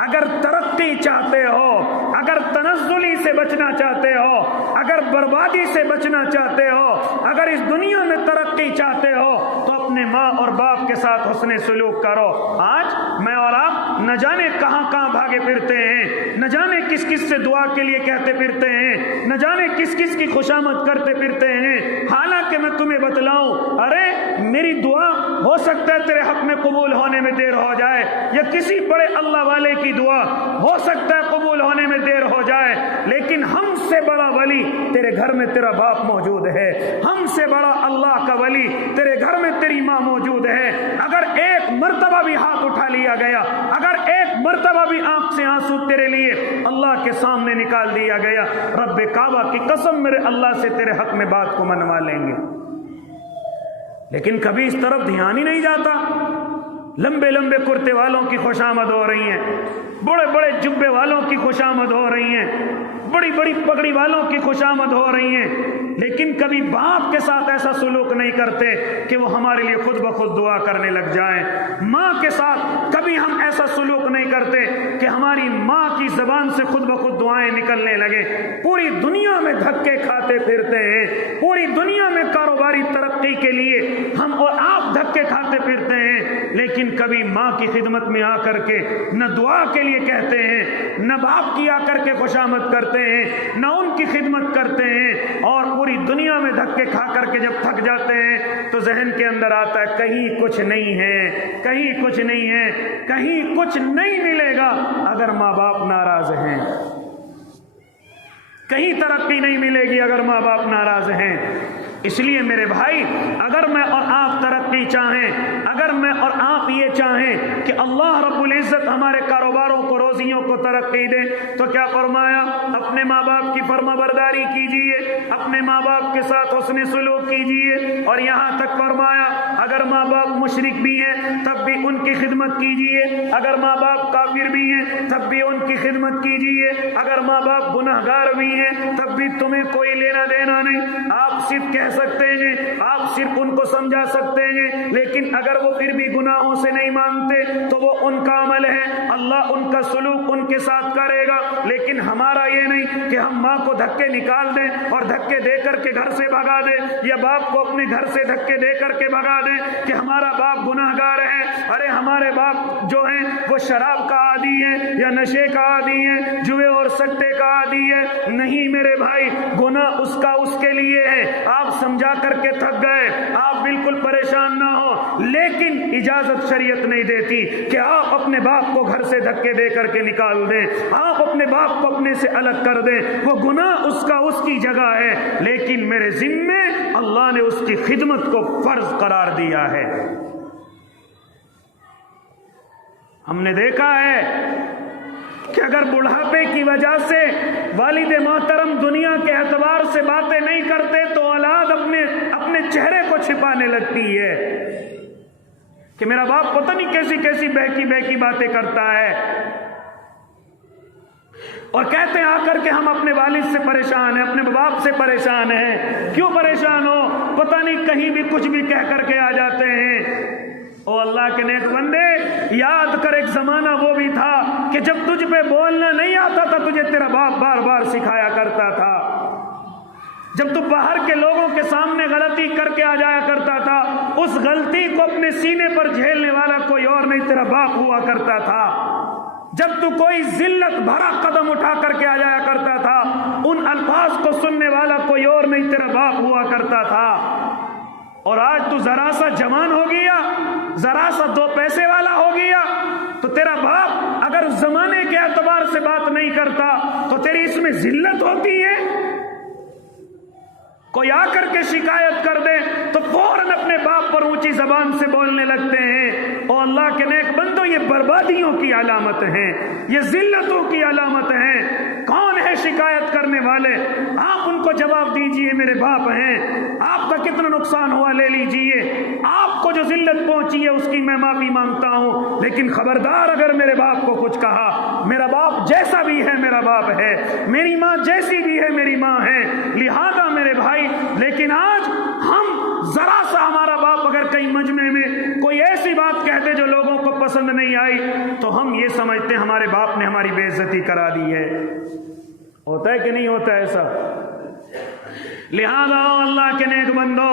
اگر ترقی چاہتے ہو، اگر تنزلی سے بچنا چاہتے ہو، اگر بربادی سے بچنا چاہتے ہو، اگر اس دنیا میں ترقی چاہتے ہو، تو اپنے ماں اور باپ کے ساتھ حسن سلوک کرو۔ آج میں اور آپ نہ جانے کہاں کہاں بھاگے پھرتے ہیں، نہ جانے کس کس سے دعا کے لیے کہتے پھرتے ہیں، نہ جانے کس کس کی خوشامد کرتے پھرتے ہیں۔ حالانکہ میں تمہیں بتلاؤں، ارے میری دعا ہو سکتا ہے تیرے حق میں قبول ہونے میں دیر ہو جائے، یا کسی بڑے اللہ والے کی دعا ہو سکتا ہے قبول ہونے میں دیر ہو جائے، لیکن ہم سے بڑا ولی تیرے گھر میں تیرا باپ موجود ہے، ہم سے بڑا اللہ کا ولی تیرے گھر میں تیری ماں موجود ہے۔ اگر ایک مرتبہ بھی ہاتھ اٹھا لیا گیا، اگر ایک مرتبہ بھی آنکھ سے آنسو تیرے لیے اللہ کے سامنے نکال دیا گیا، رب کعبہ کی قسم میرے اللہ سے تیرے حق میں بات کو منوا لیں گے۔ لیکن کبھی اس طرف دھیان ہی نہیں جاتا۔ لمبے لمبے کرتے والوں کی خوشامد ہو رہی ہیں، بڑے بڑے جبے والوں کی خوشامد ہو رہی ہیں، بڑی بڑی پگڑی والوں کی خوشامد ہو رہی ہیں، لیکن کبھی باپ کے ساتھ ایسا سلوک نہیں کرتے کہ وہ ہمارے لیے خود بخود دعا کرنے لگ جائیں۔ ماں کے ساتھ کبھی ہم ایسا سلوک نہیں کرتے کہ ہماری ماں کی زبان سے خود بخود دعائیں نکلنے لگے۔ پوری دنیا میں دھکے کھاتے پھرتے ہیں، پوری دنیا میں کاروباری ترقی کے لیے ہم اور آپ دھکے کھاتے پھرتے ہیں، لیکن کبھی ماں کی خدمت میں آ کر کے نہ دعا کے لیے کہتے ہیں، نہ باپ کی آ کر کے خوشامد کرتے ہیں، نہ ان کی خدمت کرتے ہیں، اور پوری دنیا میں دھکے کھا کر کے جب تھک جاتے ہیں تو ذہن کے اندر آتا ہے کہیں کچھ نہیں ہے، کہیں کچھ نہیں ہے، کہیں کچھ نہیں ملے گا اگر ماں باپ ناراض ہیں، کہیں ترقی نہیں ملے گی اگر ماں باپ ناراض ہیں۔ اس لیے میرے بھائی، اگر میں اور آپ ترقی چاہیں، اگر میں اور آپ یہ چاہیں کہ اللہ رب العزت ہمارے کاروباروں کو، روزیوں کو ترقی دے، تو کیا فرمایا؟ اپنے ماں باپ کی فرما برداری کیجیے، اپنے ماں باپ کے ساتھ حسن سلوک کیجیے، اور یہاں تک فرمایا اگر ماں باپ مشرک بھی ہیں تب بھی ان کی خدمت کیجیے، اگر ماں باپ کافر بھی ہیں تب بھی ان کی خدمت کیجیے، اگر ماں باپ گناہ گار بھی ہیں تب بھی تمہیں کوئی لینا دینا نہیں۔ آپ صرف کہہ سکتے ہیں، آپ صرف ان کو سمجھا سکتے ہیں، لیکن اگر وہ پھر بھی گناہوں سے نہیں مانتے تو وہ ان کا عمل ہے، اللہ ان کا سلوک ان کے ساتھ کرے گا۔ لیکن ہمارا یہ نہیں کہ ہم ماں کو دھکے نکال دیں اور دھکے دے کر کے گھر سے بھگا دیں، یا باپ کو اپنے گھر سے دھکے دے کر کے بھگا دیں کہ ہمارا باپ گناہ گار ہے، ارے ہمارے باپ جو ہیں وہ شراب کا عادی ہے، یا نشے کا عادی ہے، جوئے اور سٹے کا عادی ہے۔ نہیں میرے بھائی، گناہ اس کا اس کے لیے ہے، آپ سمجھا کر کے تھک گئے، آپ بالکل پریشان نہ ہو، لیکن اجازت شریعت نہیں دیتی کہ آپ اپنے باپ کو گھر سے دھکے دے کر کے نکال دیں، آپ اپنے باپ کو اپنے سے الگ کر دیں، وہ گناہ اس کا اس کی جگہ ہے، لیکن میرے ذمے اللہ نے اس کی خدمت کو فرض قرار دیا ہے۔ ہم نے دیکھا ہے کہ اگر بڑھاپے کی وجہ سے والد محترم دنیا کے اعتبار سے باتیں نہیں کرتے تو اولاد اپنے چہرے کو چھپانے لگتی ہے کہ میرا باپ پتہ نہیں کیسی کیسی بہکی بہکی باتیں کرتا ہے، اور کہتے ہیں آ کر کے ہم اپنے والد سے پریشان ہیں، اپنے باپ سے پریشان ہیں۔ کیوں پریشان ہو؟ پتہ نہیں کہیں بھی کچھ بھی کہہ کر کے آ جاتے ہیں۔ او اللہ کے نیک بندے، یاد کر ایک زمانہ وہ بھی تھا کہ جب تجھ پہ بولنا نہیں آتا تھا تجھے تیرا باپ بار بار سکھایا کرتا تھا، جب تو باہر کے لوگوں کے سامنے غلطی کر کے آ جایا کرتا تھا، اس غلطی کو اپنے سینے پر جھیلنے والا کوئی اور نہیں تیرا باپ ہوا کرتا تھا۔ جب تو کوئی ذلت بھرا قدم اٹھا کر کے آ جایا کرتا تھا، ان الفاظ کو سننے والا کوئی اور نہیں تیرا باپ ہوا کرتا تھا۔ اور آج تو ذرا سا جوان ہو گیا، ذرا سا دو پیسے والا ہو گیا تو تیرا باپ اگر زمانے کے اعتبار سے بات نہیں کرتا تو تیری اس میں ذلت ہوتی ہے۔ کوئی آ کر کے شکایت کر دے تو فوراً اپنے باپ پر اونچی زبان سے بولنے لگتے ہیں۔ او اللہ کے نیک بندو، یہ بربادیوں کی علامت ہیں، یہ ذلتوں کی علامت ہیں۔ کون ہے شکایت کرنے والے؟ آپ ان کو جواب دیجئے، میرے باپ ہیں، آپ کا کتنا نقصان ہوا لے لیجئے، آپ کو جو ذلت پہنچی ہے اس کی میں معافی مانگتا ہوں، لیکن خبردار اگر میرے باپ کو کچھ کہا، میرا باپ جیسا بھی ہے میرا باپ ہے، میری ماں جیسی بھی ہے میری ماں ہے، لہذا میرے بھائی، لیکن آج ہم ذرا سا ہمارا باپ اگر کئی مجمع میں کوئی ایسی بات کہتے جو لوگوں کو پسند نہیں آئی تو ہم یہ سمجھتے ہیں ہمارے باپ نے ہماری بے عزتی کرا دی ہے۔ ہوتا ہے کہ نہیں ہوتا ایسا؟ لہذا اللہ کے نیک بندو،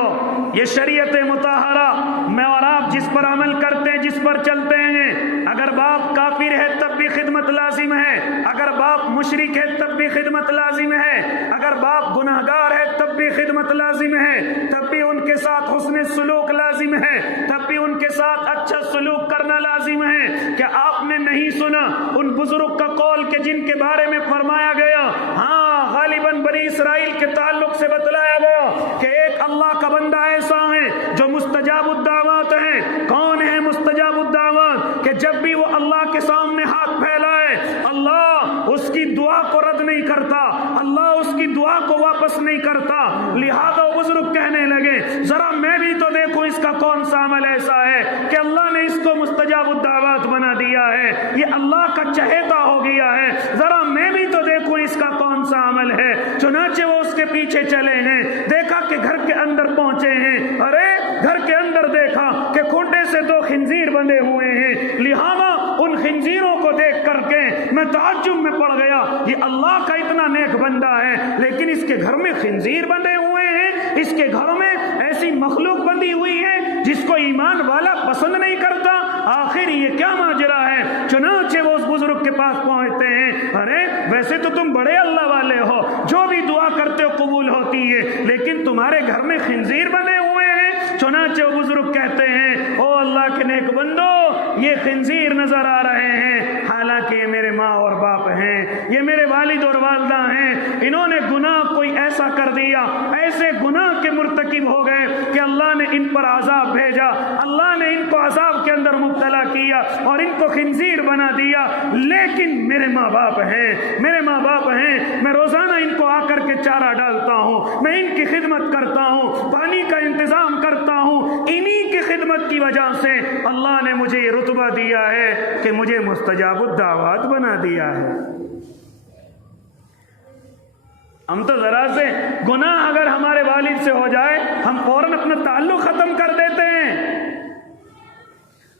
یہ شریعت مطہرہ میں اور آپ جس پر عمل کرتے ہیں، جس پر چلتے ہیں، اگر باپ کافر ہے تب بھی خدمت لازم ہے، اگر باپ مشرک ہے تب بھی خدمت لازم ہے، اگر باپ گناہگار ہے تب بھی خدمت لازم ہے، تب بھی ان کے ساتھ حسن سلوک لازم ہے، تب بھی ان کے ساتھ اچھا سلوک کرنا لازم ہے۔ کہ آپ نے نہیں سنا ان بزرگ کا قول کہ جن کے بارے میں فرمایا گیا، ہاں غالباً بنی اسرائیل کے تعلق سے بتلایا گیا کہ ایک اللہ کا بندہ ایسا ہے جو مستجاب الدعوات ہے۔ کون ہے مستجاب الدعوات؟ کہ جب بھی وہ اللہ کے سامنے ہاتھ پھیلائے، اللہ اس کی دعا کو رد نہیں کرتا، اللہ اس کی دعا کو واپس نہیں کرتا۔ لہذا وہ بزرگ کہنے لگے ذرا میں بھی تو دیکھوں اس کا کون سا عمل ایسا ہے کہ اللہ نے اس کو مستجاب الدعوات بنا دیا ہے، یہ اللہ کا چہیتا ہو گیا ہے، ذرا میں بھی تو دیکھوں اس کا کون سا عمل ہے۔ چنانچہ وہ اس کے پیچھے چلے ہیں، دیکھا کہ گھر کے اندر پہنچے ہیں، ارے گھر کے اندر دیکھا کہ کھوٹے سے 2 خنزیر بندے ہوئے ہیں۔ لہذا ان خنزیروں کو دیکھ کر کے میں تعجب میں پڑ گیا، یہ اللہ کا اتنا نیک بندہ ہے لیکن اس کے گھر میں خنزیر بندے ہوئے ہیں، اس کے گھر میں ایسی مخلوق بندی ہوئی ہے جس کو ایمان والا پسند نہیں کرتا، آخر یہ کیا ماجرا ہے؟ چنانچہ وہ اس بزرگ کے پاس پہنچتے ہیں، ارے ویسے تو تم بڑے اللہ والے ہو، جو بھی دعا کرتے ہو قبول ہوتی ہے، لیکن تمہارے گھر میں خنزیر بندے ہوئے ہیں۔ چنانچہ وہ بزرگ کہتے ہیں او اللہ کے نیک بندو، یہ خنزیر نظر آ رہے ہیں، حالانکہ یہ میرے ماں اور باپ ہیں، یہ میرے والد اور والدہ ہیں، انہوں نے گناہ کوئی ایسا کر دیا، ایسے گناہ کے مرتکب ہو گئے کہ اللہ نے ان پر عذاب بھیجا، اللہ نے ان کو عذاب کے اندر مبتلا کیا اور ان کو خنزیر بنا دیا، لیکن میرے ماں باپ ہیں، میرے ماں باپ ہیں، میں روزانہ ان کو آ کر کے چارہ ڈالتا ہوں، میں ان کی خدمت کرتا ہوں، پانی کا انتظام کرتا ہوں، انہی کی خدمت کی وجہ سے اللہ نے مجھے یہ رتبہ دیا ہے کہ مجھے مستجاب الدعوات بنا دیا ہے۔ ہم تو ذرا سے گناہ اگر ہمارے والد سے ہو جائے ہم فوراً اپنا تعلق ختم کر دیتے ہیں،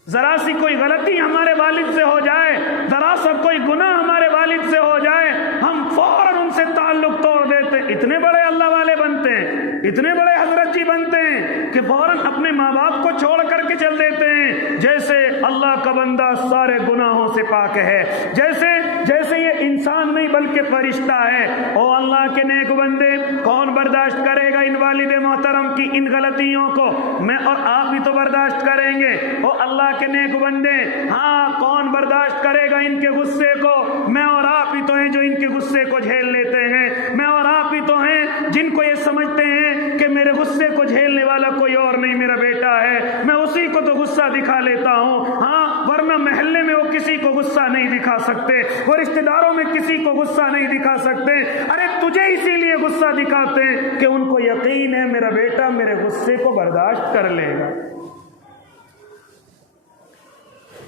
ذرا سی کوئی غلطی ہمارے والد سے ہو جائے، ذرا سا کوئی گناہ ہمارے والد سے ہو جائے ہم فوراً ان سے تعلق توڑ دیتے ہیں۔ اتنے بڑے اللہ والے بنتے ہیں، اتنے بڑے حضرت جی بنتے ہیں کہ فوراً اپنے ماں باپ کو چھوڑ کر کے چل دیتے ہیں، جیسے اللہ کا بندہ سارے گناہوں سے پاک ہے، جیسے یہ انسان نہیں بلکہ فرشتہ ہے۔ او اللہ کے نیک بندے، کون برداشت کرے گا ان والد محترم کی ان غلطیوں کو؟ میں اور آپ بھی تو برداشت کریں گے۔ او اللہ کے نیک بندے، ہاں کون برداشت کرے گا ان کے غصے کو؟ میں اور آپ ہی تو ہیں جو ان کے غصے کو جھیل لیتے ہیں، میں اور آپ ہی تو ہیں جن کو یہ سمجھتے ہیں کہ میرے غصے کو جھیلنے والا کوئی اور نہیں میرا بیٹا ہے، میں اسی کو تو غصہ دکھا لیتا ہوں، ہاں ورنہ محلے میں وہ کسی کو غصہ نہیں دکھا سکتے، وہ رشتہ داروں میں کسی کو غصہ نہیں دکھا سکتے، ارے تجھے اسی لیے غصہ دکھاتے ہیں کہ ان کو یقین ہے میرا بیٹا میرے غصے کو برداشت کر لے گا،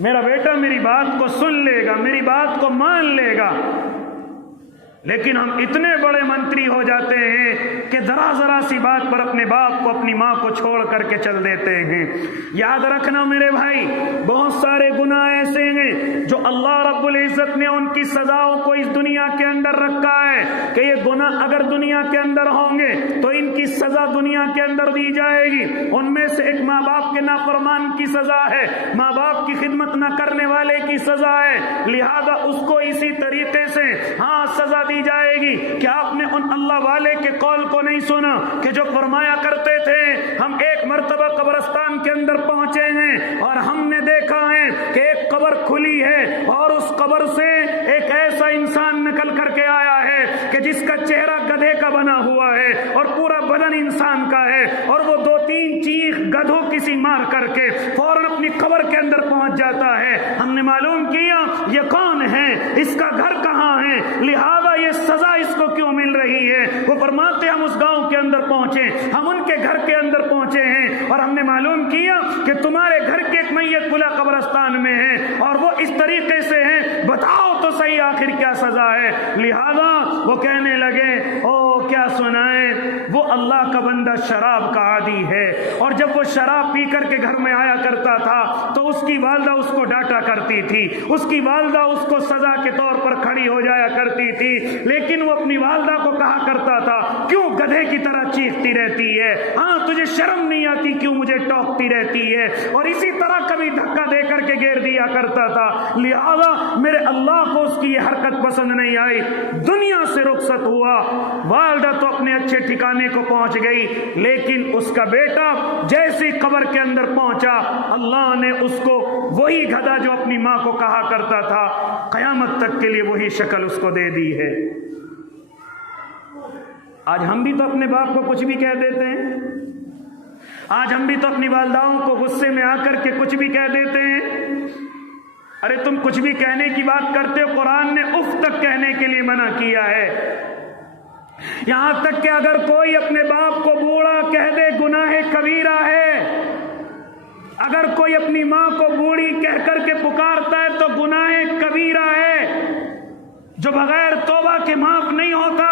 میرا بیٹا میری بات کو سن لے گا، میری بات کو مان لے گا۔ لیکن ہم اتنے بڑے منتری ہو جاتے ہیں کہ ذرا سی بات پر اپنے باپ کو اپنی ماں کو چھوڑ کر کے چل دیتے ہیں۔ یاد رکھنا میرے بھائی، بہت سارے گناہ ایسے ہیں جو اللہ رب العزت نے ان کی سزاؤں کو اس دنیا کے اندر رکھا ہے کہ یہ گناہ اگر دنیا کے اندر ہوں گے تو ان کی سزا دنیا کے اندر دی جائے گی۔ ان میں سے ایک ماں باپ کے نافرمان کی سزا ہے، ماں باپ کی خدمت نہ کرنے والے کی سزا ہے، لہذا اس کو اسی طریقے سے ہاں سزا دی جائے گی کہ آپ نے ان اللہ والے کے قول کو نہیں سنا کہ جو فرمایا کرتے تھے ہم ایک مرتبہ قبرستان کے اندر پہنچے ہیں اور ہم نے دیکھا ہے کہ ایک قبر کھلی ہے اور اس قبر سے ایک ایسا انسان نکل کر کے آیا ہے کہ جس کا چہرہ گدھے کا بنا ہوا ہے اور پورا بدن انسان کا ہے، اور وہ 2-3 چیخ گدھوں کسی مار کر کے فوراً اپنی قبر کے اندر پہنچ جاتا ہے۔ ہم نے معلوم کیا یہ کون ہے، اس کا گھر کہاں ہے، لہذا یہ سزا اس کو کیوں مل رہی ہے۔ وہ فرماتے ہم اس گاؤں کے اندر پہنچے، ہم ان کے گھر کے اندر پہنچے ہیں اور ہم نے معلوم کیا کہ تمہارے گھر کی ایک میت کھلا قبرستان میں ہے اور وہ اس طریقے سے ہے، بتاؤ تو صحیح آخر کیا سزا ہے۔ لہذا وہ کہنے لگے او کیا سنائیں، وہ اللہ کا بندہ شراب کا عادی ہے، اور جب وہ شراب پی کر کے گھر میں آیا کرتا تھا تو اس کی والدہ اس کو ڈانٹا کرتی تھی، اس کی والدہ اس کو سزا کے طور پر کھڑی ہو جایا کرتی تھی، لیکن وہ اپنی والدہ کو کہا کرتا تھا کیوں گدھے کی طرح چیختی رہتی ہے، ہاں تجھے شرم نہیں آتی، کیوں مجھے ٹوکتی رہتی ہے، اور اسی طرح کبھی دھکا دے کر کے گھیر دیا کرتا تھا۔ لہذا میرے اللہ کو اس کی یہ حرکت پسند نہیں آئی، دنیا سے رخصت ہوا، والدہ تو اپنے اچھے ٹھکانے کو پہنچ گئی، لیکن اس کا بیٹا جیسی قبر کے اندر پہنچا اللہ نے اس کو وہی گدھا جو اپنی ماں کو کہا کرتا تھا قیامت تک کے لیے وہی شکل اس کو دے دی ہے۔ آج ہم بھی تو اپنے باپ کو کچھ بھی کہہ دیتے ہیں، آج ہم بھی تو اپنی والداؤں کو غصے میں آ کر کے کچھ بھی کہہ دیتے ہیں۔ ارے تم کچھ بھی کہنے کی بات کرتے ہو، قرآن نے اف تک کہنے کے لیے منع کیا ہے، یہاں تک کہ اگر کوئی اپنے باپ کو بوڑھا کہہ دے گناہ کبیرہ ہے، اگر کوئی اپنی ماں کو بوڑھی کہہ کر کے پکارتا ہے تو گناہ کبیرہ ہے جو بغیر توبہ کے معاف نہیں ہوتا،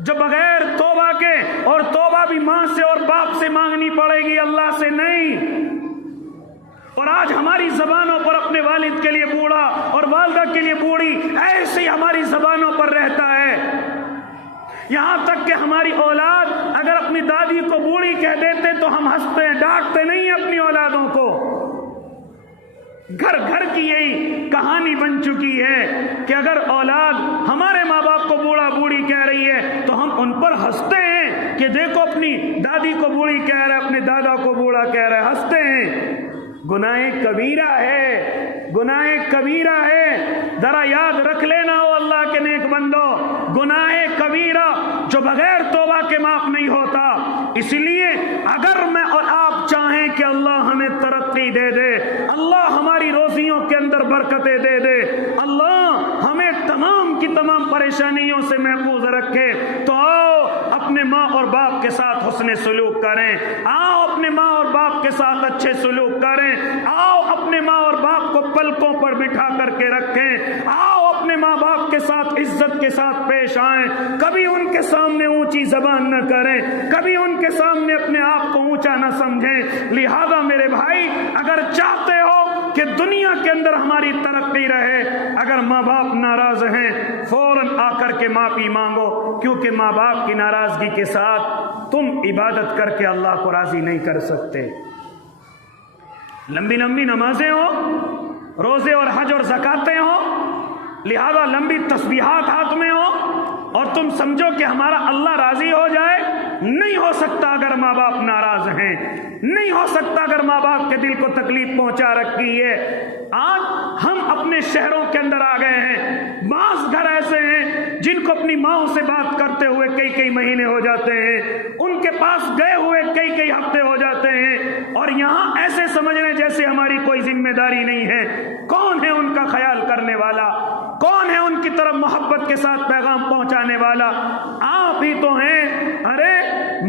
جو بغیر توبہ کے، اور توبہ بھی ماں سے اور باپ سے مانگنی پڑے گی، اللہ سے نہیں۔ اور آج ہماری زبانوں پر اپنے والد کے لیے بوڑھا اور والدہ کے لیے بوڑھی ایسے ہی ہماری زبانوں پر رہتا ہے، یہاں تک کہ ہماری اولاد اگر اپنی دادی کو بوڑھی کہہ دیتے تو ہم ہنستے ہیں، ڈانٹتے نہیں اپنی اولادوں کو۔ گھر گھر کی یہی کہانی بن چکی ہے کہ اگر اولاد ہمارے ماں باپ کو بوڑھا بوڑھی کہہ رہی ہے تو ہم ان پر ہنستے ہیں کہ دیکھو اپنی دادی کو بوڑھی کہہ رہا ہے، اپنے دادا کو بوڑھا کہہ رہا ہے، ہنستے ہیں۔ گناہ کبیرہ ہے، گناہ کبیرہ ہے، ذرا یاد رکھ لینا ہو اللہ کے نیک بندو، گناہ کبیرہ جو بغیر توبہ کے معاف نہیں ہوتا۔ اس لیے اگر میں اور آپ چاہیں کہ اللہ ہمیں ترقی دے دے، اللہ ہماری روزیوں کے اندر برکتیں دے دے، اللہ ہمیں تمام کی تمام پریشانیوں سے محفوظ رکھے، تو آؤ اپنے ماں اور باپ کے ساتھ حسن سلوک کریں، آؤ اپنے ماں اور باپ کے ساتھ اچھے سلوک کریں، آؤ اپنے ماں اور باپ کو پلکوں پر بٹھا کر کے رکھیں، آؤ اپنے ماں باپ کے ساتھ عزت کے ساتھ پیش آئیں، کبھی ان کے سامنے اونچی زبان نہ کریں، کبھی ان کے سامنے اپنے آپ کو اونچا نہ سمجھیں۔ لہذا میرے بھائی اگر چاہتے ہو کہ دنیا کے اندر ہماری ترقی رہے، اگر ماں باپ ناراض ہیں فوراً آ کر کے معافی مانگو، کیونکہ ماں باپ کی ناراضگی کے ساتھ تم عبادت کر کے اللہ کو راضی نہیں کر سکتے۔ لمبی لمبی نمازیں ہوں، روزے اور حج اور زکاتیں ہوں، لہذا لمبی تسبیحات ہاتھ میں ہوں، اور تم سمجھو کہ ہمارا اللہ راضی ہو جائے، نہیں ہو سکتا اگر ماں باپ ناراض ہیں، نہیں ہو سکتا اگر ماں باپ کے دل کو تکلیف پہنچا رکھی ہے۔ آج ہم اپنے شہروں کے اندر آ گئے ہیں، بعض گھر ایسے ہیں جن کو اپنی ماں سے بات کرتے ہوئے کئی کئی مہینے ہو جاتے ہیں، ان کے پاس گئے ہوئے کئی کئی ہفتے ہو جاتے ہیں، اور یہاں ایسے سمجھ رہے جیسے ہماری کوئی ذمہ داری نہیں ہے۔ کون ہے ان کا خیال کرنے والا؟ کون ہے ان کی طرف محبت کے ساتھ پیغام پہنچانے والا؟ آپ ہی تو ہیں۔ ارے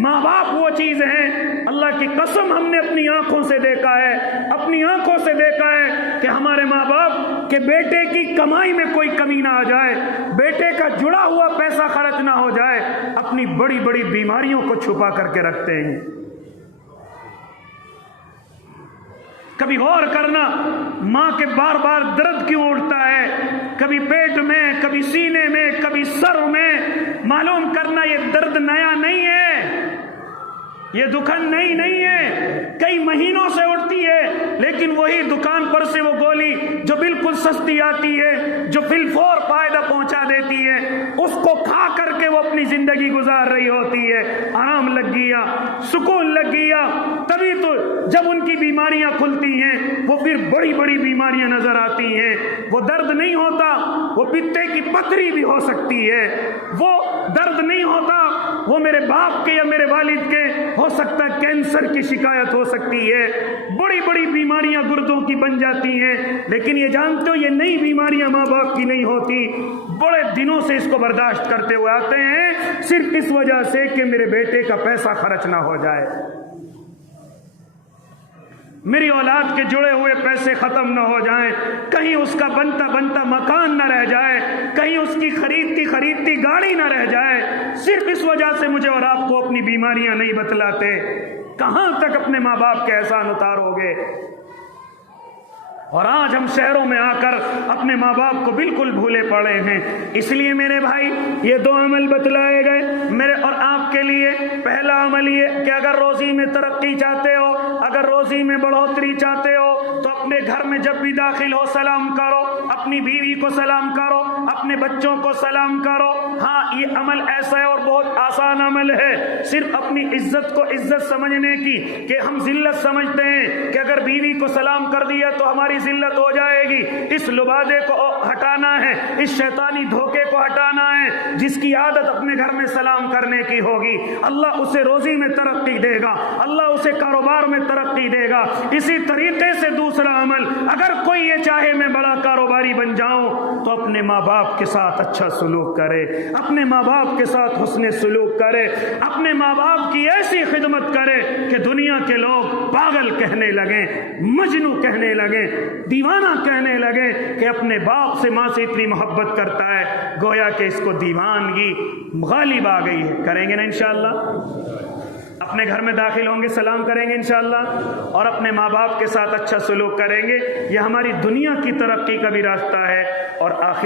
ماں باپ وہ چیز ہیں، اللہ کی قسم ہم نے اپنی آنکھوں سے دیکھا ہے، اپنی آنکھوں سے دیکھا ہے کہ ہمارے ماں باپ کے بیٹے کی کمائی میں کوئی کمی نہ آ جائے، بیٹے کا جڑا ہوا پیسہ خرچ نہ ہو جائے، اپنی بڑی بڑی بیماریوں کو چھپا کر کے رکھتے ہیں۔ کبھی غور کرنا ماں کے بار بار درد کیوں اٹھتا ہے، کبھی پیٹ میں، کبھی سینے میں، کبھی سر میں، معلوم کرنا یہ درد نیا نہیں ہے، یہ دکان نہیں ہے، کئی مہینوں سے اٹھتی ہے، لیکن وہی دکان پر سے وہ گولی جو بالکل سستی آتی ہے، جو بالفور فائدہ پہنچا دیتی ہے، اس کو کھا کر کے وہ اپنی زندگی گزار رہی ہوتی ہے، آرام لگ گیا، سکون لگ گیا، تبھی تو جب ان کی بیماریاں کھلتی ہیں وہ پھر بڑی بڑی بیماریاں نظر آتی ہیں۔ وہ درد نہیں ہوتا، وہ پتے کی پتھری بھی ہو سکتی ہے، وہ درد نہیں ہوتا، وہ میرے باپ کے یا میرے والد کے ہو سکتا ہے کینسر کی شکایت ہو سکتی ہے، بڑی بڑی بیماریاں گردوں کی بن جاتی ہیں، لیکن یہ جانتے ہو یہ نئی بیماریاں ماں باپ کی نہیں ہوتی، بڑے دنوں سے اس کو برداشت کرتے ہوئے آتے ہیں، صرف اس وجہ سے کہ میرے بیٹے کا پیسہ خرچ نہ ہو جائے۔ میری اولاد کے جڑے ہوئے پیسے ختم نہ ہو جائیں، کہیں اس کا بنتا بنتا مکان نہ رہ جائے، کہیں اس کی خریدتی گاڑی نہ رہ جائے، صرف اس وجہ سے مجھے اور آپ کو اپنی بیماریاں نہیں بتلاتے۔ کہاں تک اپنے ماں باپ کے احسان اتارو گے؟ اور آج ہم شہروں میں آ کر اپنے ماں باپ کو بالکل بھولے پڑے ہیں۔ اس لیے میرے بھائی یہ دو عمل بتلائے گئے میرے اور آپ کے لیے۔ پہلا عمل یہ کہ اگر روزی میں ترقی چاہتے ہو، اگر روزی میں بڑھوتری چاہتے ہو تو اپنے گھر میں جب بھی داخل ہو سلام کرو، اپنی بیوی کو سلام کرو، اپنے بچوں کو سلام کرو۔ ہاں یہ عمل ایسا ہے اور بہت آسان عمل ہے، صرف اپنی عزت کو عزت سمجھنے کی کہ ہم ذلت سمجھتے ہیں کہ اگر بیوی کو سلام کر دیا تو ہماری ذلت ہو جائے گی۔ اس لبادے کو ہٹانا ہے، اس شیطانی دھوکے کو ہٹانا ہے۔ جس کی عادت اپنے گھر میں سلام کرنے کی ہوگی، اللہ اسے روزی میں ترقی دے گا، اللہ اسے کاروبار میں ترقی دے گا۔ اسی طریقے سے دوسرا عمل، اگر کوئی یہ چاہے میں بڑا کاروباری بن جاؤں تو اپنے ماں باپ کے ساتھ اچھا سلوک کرے، اپنے ماں باپ کے ساتھ حسن سلوک کرے، اپنے ماں باپ کی ایسی خدمت کرے کہ دنیا کے لوگ پاگل کہنے لگیں، مجنو کہنے لگیں، دیوانہ کہنے لگے کہ اپنے باپ سے ماں سے اتنی محبت کرتا ہے، گویا کہ اس کو دیوانگی غالب آ گئی ہے۔ کریں گے نا انشاءاللہ؟ اپنے گھر میں داخل ہوں گے سلام کریں گے انشاءاللہ، اور اپنے ماں باپ کے ساتھ اچھا سلوک کریں گے۔ یہ ہماری دنیا کی ترقی کا بھی راستہ ہے اور آخر